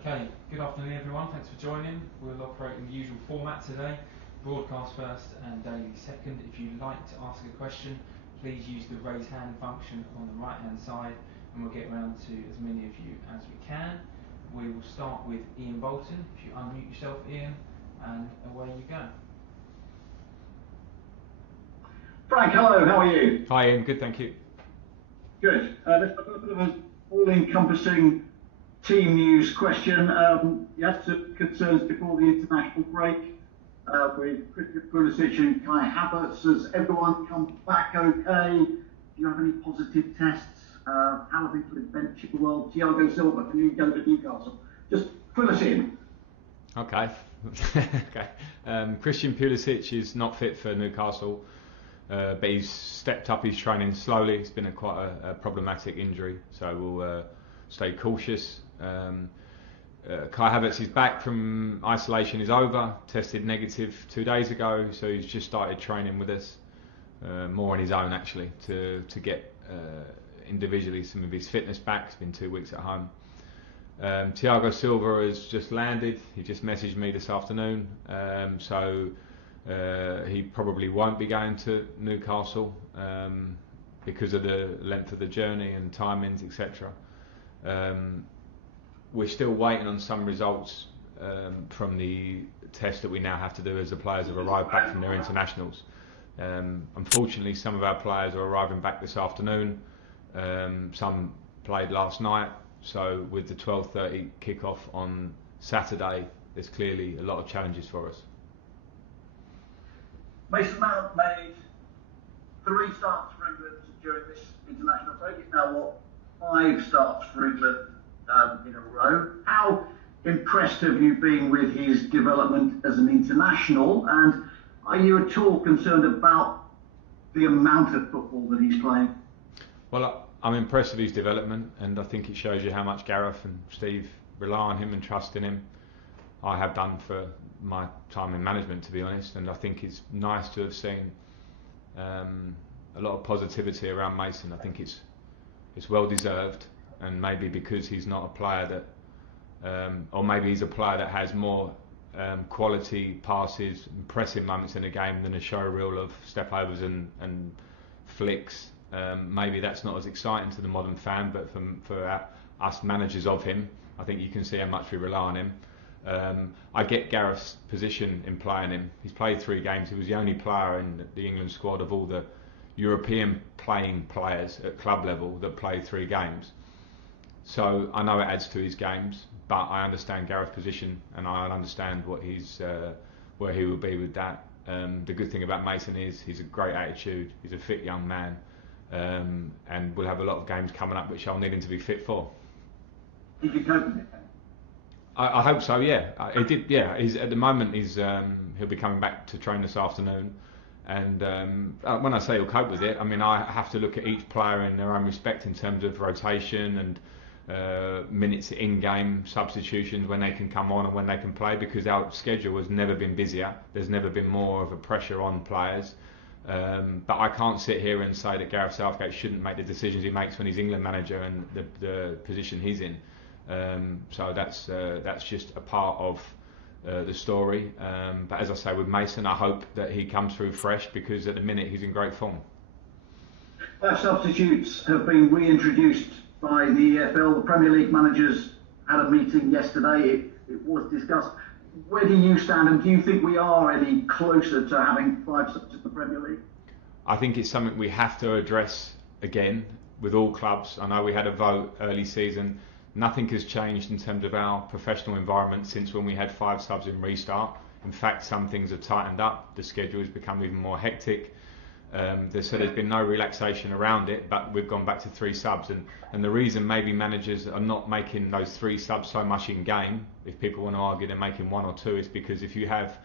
Okay, good afternoon everyone, thanks for joining. We'll operate in the usual format today, broadcast first and daily second. If you'd like to ask a question, please use the raise hand function on the right hand side and we'll get around to as many of you as we can. We will start with Ian Bolton. If you unmute yourself, Ian, and away you go. Frank, hello, how are you? Hi Ian, good, thank you. Good. This is a bit of an all-encompassing team news question. You had some concerns before the international break with Christian Pulisic and Kai Havertz. Has everyone come back okay? Do you have any positive tests? How are things with Ben Chilwell, Thiago Silva? Can you go to Newcastle? Just fill us in. Okay. Christian Pulisic is not fit for Newcastle, but he's stepped up his training slowly. It's been quite a problematic injury, so we'll stay cautious. Kai Havertz is back from isolation, is over, tested negative 2 days ago, so he's just started training with us, more on his own actually, to get individually some of his fitness back. It's been 2 weeks at home. Thiago Silva has just landed. He just messaged me this afternoon, so he probably won't be going to Newcastle because of the length of the journey and timings, etc. We're still waiting on some results from the test that we now have to do as the players have arrived back from their internationals. Unfortunately, some of our players are arriving back this afternoon. Some played last night, so with the 12:30 kick-off on Saturday, there's clearly a lot of challenges for us. Mason Mount made 3 starts for England during this international break. It's now 5 starts for England in a row. How impressed have you been with his development as an international, and are you at all concerned about the amount of football that he's playing? Well, I'm impressed with his development, and I think it shows you how much Gareth and Steve rely on him and trust in him. I have done for my time in management, to be honest, and I think it's nice to have seen a lot of positivity around Mason. I think it's well deserved, and maybe because he's not a player that, or maybe he's a player that has more quality passes, impressive moments in a game than a show reel of step-overs and flicks. Maybe that's not as exciting to the modern fan, but for us managers of him, I think you can see how much we rely on him. I get Gareth's position in playing him. He's played 3 games. He was the only player in the England squad of all the European playing players at club level that played 3 games. So I know it adds to his games, but I understand Gareth's position and I understand what where he will be with that. The good thing about Mason is he's a great attitude. He's a fit young man, and we'll have a lot of games coming up which I'll need him to be fit for. Did you cope with it? I hope so. Yeah, he did. Yeah, at the moment he'll be coming back to train this afternoon, and when I say he'll cope with it, I mean I have to look at each player in their own respect in terms of rotation and minutes in game, substitutions, when they can come on and when they can play, because our schedule has never been busier. There's never been more of a pressure on players. But I can't sit here and say that Gareth Southgate shouldn't make the decisions he makes when he's England manager and the position he's in. So that's just a part of the story. But as I say, with Mason, I hope that he comes through fresh, because at the minute he's in great form. 5 substitutes have been reintroduced by the EFL. The Premier League managers had a meeting yesterday. It was discussed. Where do you stand, and do you think we are any closer to having 5 subs in the Premier League? I think it's something we have to address again with all clubs. I know we had a vote early season. Nothing has changed in terms of our professional environment since when we had 5 subs in restart. In fact, some things have tightened up. The schedule has become even more hectic. There's been no relaxation around it, but we've gone back to 3 subs, and the reason maybe managers are not making those 3 subs so much in game, if people want to argue they're making 1 or 2, is because if you have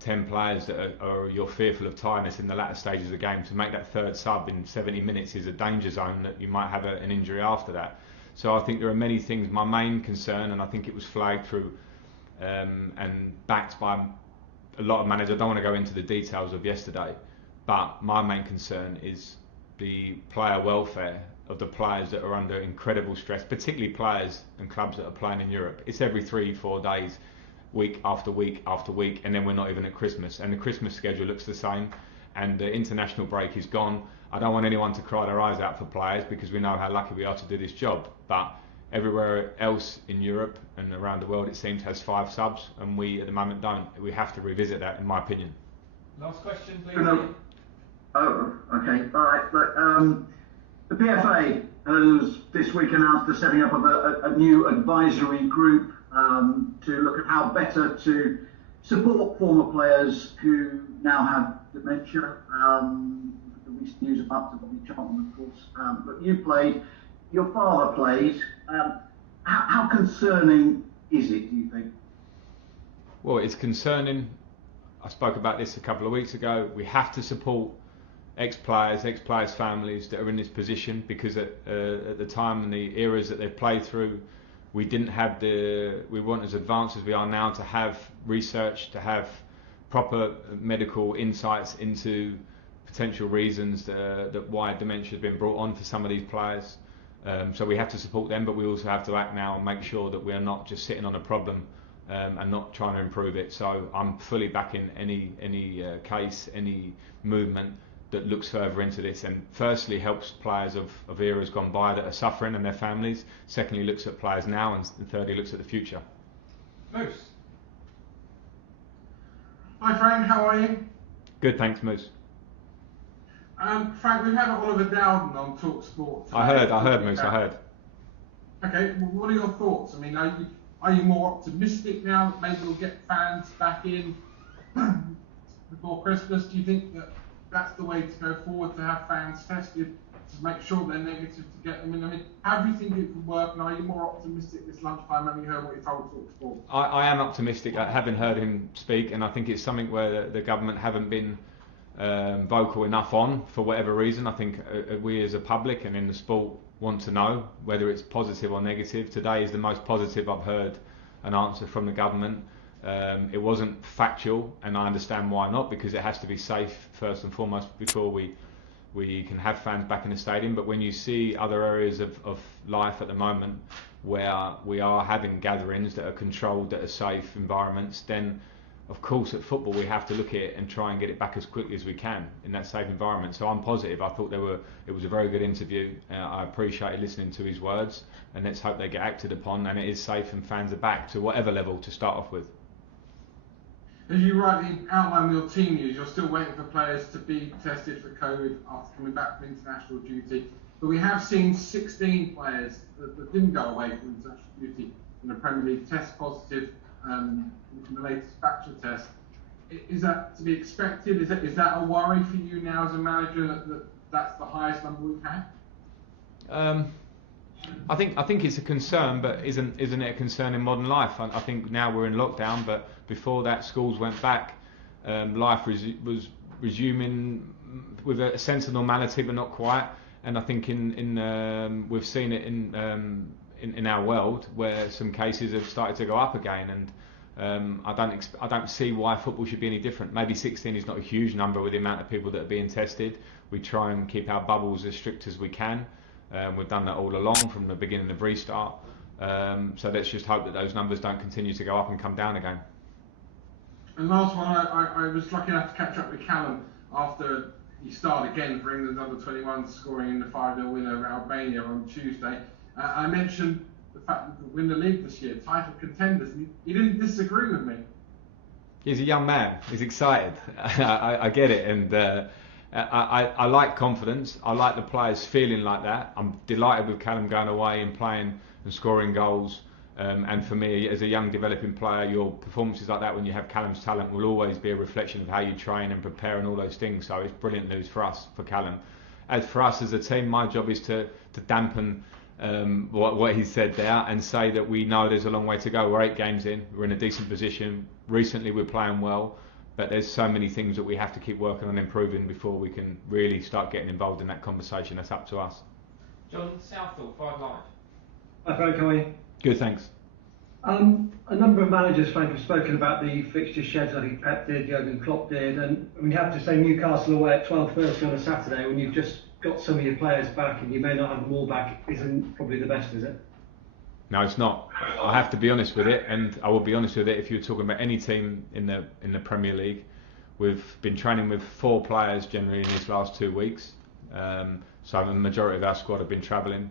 10 players that are you're fearful of tiredness in the latter stages of the game, to make that 3rd sub in 70 minutes is a danger zone that you might have an injury after that. So I think there are many things. My main concern, and I think it was flagged through and backed by a lot of managers, I don't want to go into the details of yesterday, but my main concern is the player welfare of the players that are under incredible stress, particularly players and clubs that are playing in Europe. It's every 3-4 days, week after week after week, and then we're not even at Christmas, and the Christmas schedule looks the same, and the international break is gone. I don't want anyone to cry their eyes out for players, because we know how lucky we are to do this job, but everywhere else in Europe and around the world, it seems, has 5 subs, and we at the moment don't. We have to revisit that, in my opinion. Last question, please. Oh, okay. All right. Look, the PFA has this week announced the setting up of a new advisory group to look at how better to support former players who now have dementia. The recent news about Bobby Charlton, of course. But you played, your father played. How concerning is it, do you think? Well, it's concerning. I spoke about this a couple of weeks ago. We have to support ex-players' families that are in this position, because at the time and the eras that they've played through, we weren't as advanced as we are now to have research, to have proper medical insights into potential reasons that why dementia has been brought on for some of these players. So we have to support them, but we also have to act now and make sure that we're not just sitting on a problem and not trying to improve it. So I'm fully backing any case, any movement that looks further into this, and firstly helps players of eras gone by that are suffering and their families. Secondly, looks at players now, and thirdly, looks at the future. Moose. Hi Frank, how are you? Good, thanks, Moose. Frank, we've had Oliver Dowden on Talk Sport. I heard, Moose, I heard. Okay, well, what are your thoughts? I mean, are you more optimistic now that maybe we'll get fans back in before Christmas? Do you think that that's the way to go forward, to have fans tested, to make sure they're negative to get them in? I mean, how do you think it could work, and are you more optimistic this lunchtime having heard what you told Talk Sport? I am optimistic. I haven't heard him speak, and I think it's something where the government haven't been vocal enough on, for whatever reason. I think we as a public and in the sport want to know whether it's positive or negative. Today is the most positive I've heard an answer from the government. It wasn't factual, and I understand why not, because it has to be safe first and foremost before we can have fans back in the stadium. But when you see other areas of life at the moment where we are having gatherings that are controlled, that are safe environments, then of course at football we have to look at it and try and get it back as quickly as we can in that safe environment. So I'm positive. I thought it was a very good interview. I appreciated listening to his words, and let's hope they get acted upon and it is safe and fans are back to whatever level to start off with. As you rightly outlined with your team news, you're still waiting for players to be tested for COVID after coming back from international duty. But we have seen 16 players that didn't go away from international duty in the Premier League test positive from the latest Bachelor test. Is that to be expected? Is that a worry for you now as a manager that's the highest number we've had? I think it's a concern, but isn't it a concern in modern life? I think now we're in lockdown, but before that schools went back, life was resuming with a sense of normality, but not quite. And I think we've seen it in our world where some cases have started to go up again, and I don't see why football should be any different. Maybe 16 is not a huge number with the amount of people that are being tested. We try and keep our bubbles as strict as we can. We've done that all along from the beginning of restart. So let's just hope that those numbers don't continue to go up and come down again. And last one, I was lucky enough to catch up with Callum after he started again for England's under-21, scoring in the 5-0 win over Albania on Tuesday. I mentioned the fact that we could win the league this year, title contenders, and he didn't disagree with me. He's a young man. He's excited. I get it, and I like confidence. I like the players feeling like that. I'm delighted with Callum going away and playing and scoring goals. And for me, as a young developing player, your performances like that when you have Callum's talent will always be a reflection of how you train and prepare and all those things. So it's brilliant news for us, for Callum. As for us as a team, my job is to dampen what he said there and say that we know there's a long way to go. We're 8 games in. We're in a decent position. Recently, we're playing well. But there's so many things that we have to keep working on improving before we can really start getting involved in that conversation. That's up to us. John Southall, 5 Live. Hi Frank, how are you? Good, thanks. A number of managers, Frank, have spoken about the fixture schedule. I think Pep did, Jurgen Klopp did, and I mean, you have to say Newcastle away at 12:30 on a Saturday when you've just got some of your players back and you may not have them all back isn't probably the best, is it? No, it's not. I have to be honest with it, and I will be honest with it. If you're talking about any team in the Premier League, we've been training with 4 players generally in these last 2 weeks. So the majority of our squad have been travelling.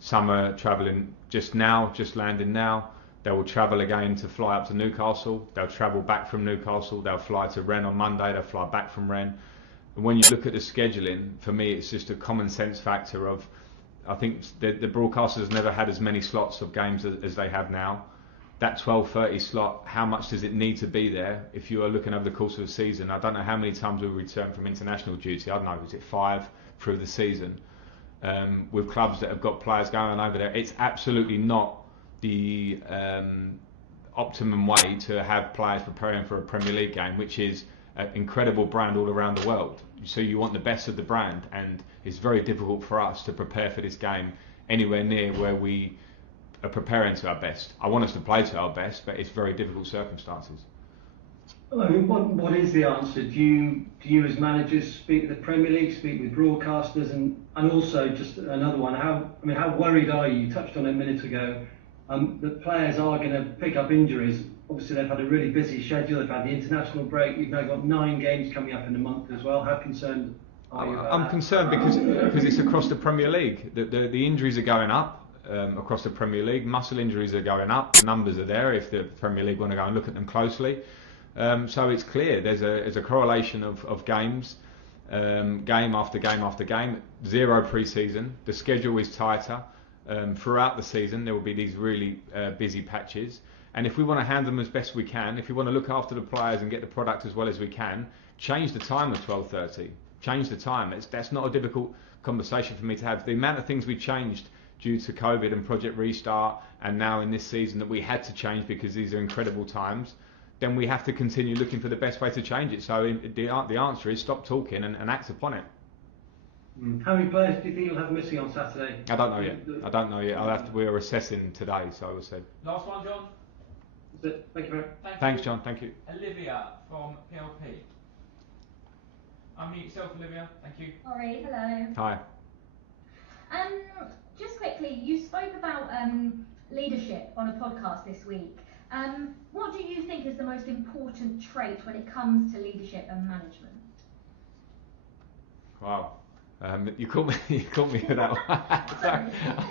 Some are travelling just landing now. They will travel again to fly up to Newcastle. They'll travel back from Newcastle. They'll fly to Rennes on Monday. They'll fly back from Rennes. And when you look at the scheduling, for me, it's just a common sense factor of, I think the broadcasters never had as many slots of games as they have now. That 12:30 slot, how much does it need to be there? If you are looking over the course of the season, I don't know how many times we return from international duty. I don't know, is it 5 through the season? With clubs that have got players going over there, it's absolutely not the optimum way to have players preparing for a Premier League game, which is an incredible brand all around the world. So you want the best of the brand, and it's very difficult for us to prepare for this game anywhere near where we are preparing to our best. I want us to play to our best, but it's very difficult circumstances. Well, I mean, what is the answer? Do you as managers speak with the Premier League, speak with broadcasters, and also just another one? How worried are you? You touched on it a minute ago. That players are going to pick up injuries. Obviously, they've had a really busy schedule. They've had the international break. You've now got 9 games coming up in a month as well. How concerned are you about that? Concerned because it's across the Premier League. The injuries are going up across the Premier League. Muscle injuries are going up. The numbers are there if the Premier League want to go and look at them closely. So it's clear there's a correlation of games, game after game after game. 0 pre-season. The schedule is tighter. Throughout the season there will be these really busy patches, and if we want to handle them as best we can, if we want to look after the players and get the product as well as we can, change the time of 12:30. Change the time. That's not a difficult conversation for me to have. The amount of things we changed due to COVID and Project Restart, and now in this season that we had to change because these are incredible times, then we have to continue looking for the best way to change it. So the answer is stop talking and act upon it. How many players do you think you'll have missing on Saturday? I don't know yet. We're assessing today, so I will see. Last one, John. That's it. Thank you very much. Thanks, John. Thank you. Olivia from PLP. Unmute yourself, Olivia. Thank you. Sorry, hello. Hi. Just quickly, you spoke about leadership on a podcast this week. What do you think is the most important trait when it comes to leadership and management? Wow. You caught me with that one. Sorry.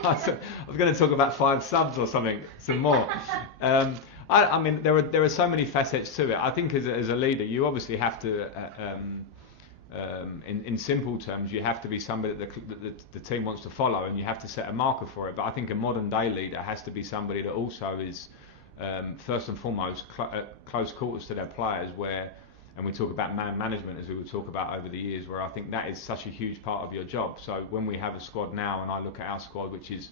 I was going to talk about 5 subs or something, some more. I mean, there are so many facets to it. I think as a leader, you obviously have to, in simple terms, you have to be somebody that the team wants to follow, and you have to set a marker for it. But I think a modern day leader has to be somebody that also is, first and foremost, close quarters to their players, and we talk about man management as we would talk about over the years, where I think that is such a huge part of your job. So when we have a squad now, and I look at our squad, which is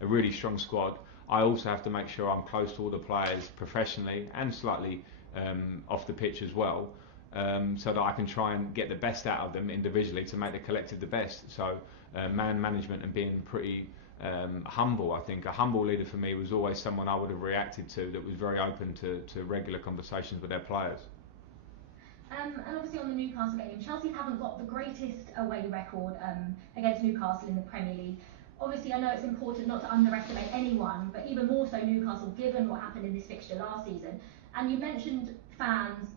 a really strong squad, I also have to make sure I'm close to all the players professionally and slightly off the pitch as well, so that I can try and get the best out of them individually to make the collective the best. So man management and being pretty humble. I think a humble leader for me was always someone I would have reacted to that was very open to regular conversations with their players. And obviously on the Newcastle game, Chelsea haven't got the greatest away record against Newcastle in the Premier League. Obviously, I know it's important not to underestimate anyone, but even more so Newcastle, given what happened in this fixture last season. And you mentioned fans,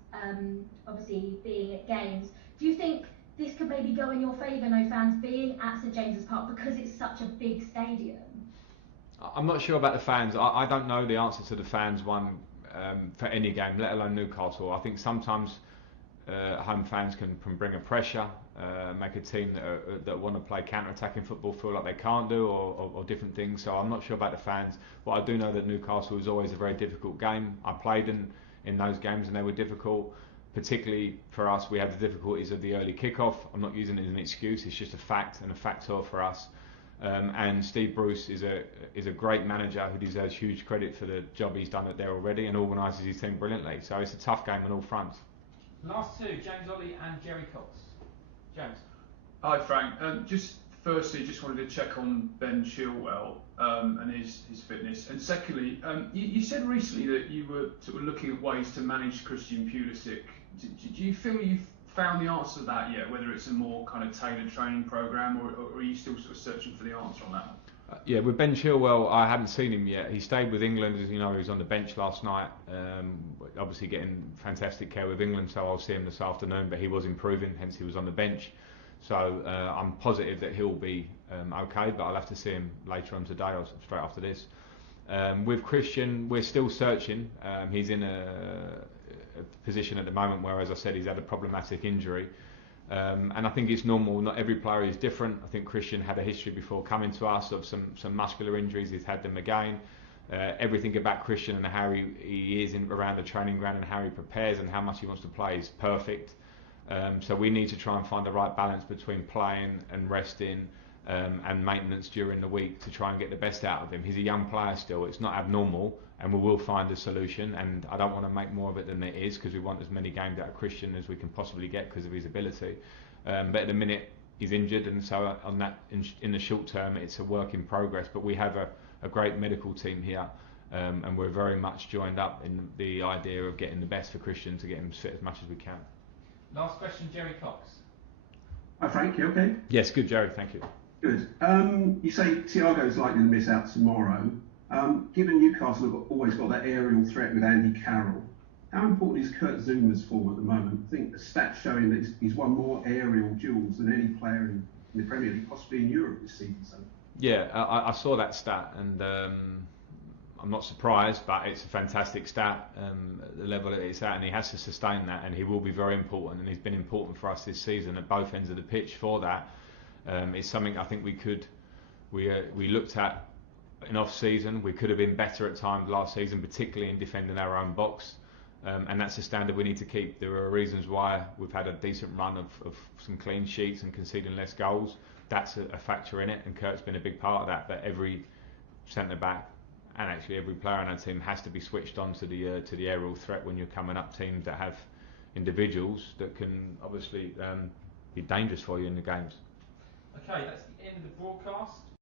obviously being at games. Do you think this could maybe go in your favour, no fans being at St James's Park, because it's such a big stadium? I'm not sure about the fans. I don't know the answer to the fans one for any game, let alone Newcastle. I think sometimes home fans can bring a pressure, make a team that want to play counter-attacking football feel like they can't do, or different things. So I'm not sure about the fans. But I do know that Newcastle was always a very difficult game. I played in those games and they were difficult. Particularly for us, we had the difficulties of the early kickoff. I'm not using it as an excuse. It's just a fact and a factor for us. And Steve Bruce is a great manager who deserves huge credit for the job he's done there already and organises his team brilliantly. So it's a tough game on all fronts. Last two, James Ollie and Jerry Cox. James. Hi Frank. Just firstly, just wanted to check on Ben Chilwell and his fitness. And secondly, you said recently that you were sort of looking at ways to manage Christian Pulisic. Do you feel you've found the answer to that yet, whether it's a more kind of tailored training programme, or are you still sort of searching for the answer on that? Yeah, with Ben Chilwell, I haven't seen him yet. He stayed with England, as you know, he was on the bench last night, obviously getting fantastic care with England, so I'll see him this afternoon, but he was improving, hence he was on the bench. So I'm positive that he'll be okay, but I'll have to see him later on today or straight after this. With Christian, we're still searching. He's in a position at the moment where, as I said, he's had a problematic injury. And I think it's normal, not every player is different. I think Christian had a history before coming to us of some muscular injuries, he's had them again. Everything about Christian and how he is around the training ground and how he prepares and how much he wants to play is perfect. So we need to try and find the right balance between playing and resting and maintenance during the week to try and get the best out of him. He's a young player still, it's not abnormal, and we will find a solution, and I don't want to make more of it than it is, because we want as many games out of Christian as we can possibly get because of his ability. But at the minute he's injured, and so on that in the short term it's a work in progress, but we have a great medical team here, and we're very much joined up in the idea of getting the best for Christian to get him fit as much as we can. Last question, Jerry Cox. Hi Frank, you okay? Yes, good Jerry, thank you. Good. You say Thiago's likely to miss out tomorrow. Given Newcastle have always got that aerial threat with Andy Carroll, how important is Kurt Zouma's form at the moment? I think the stats showing that he's won more aerial duels than any player in the Premier League, possibly in Europe this season. So. Yeah, I saw that stat, and I'm not surprised, but it's a fantastic stat, the level it's at, and he has to sustain that, and he will be very important, and he's been important for us this season at both ends of the pitch for that. It's something I think we looked at in off-season. We could have been better at times last season, particularly in defending our own box, and that's a standard we need to keep. There are reasons why we've had a decent run of some clean sheets and conceding less goals. That's a factor in it, and Kurt's been a big part of that, but every centre-back and actually every player on our team has to be switched on to the aerial threat when you're coming up teams that have individuals that can obviously be dangerous for you in the games. Okay, that's the end of the broadcast.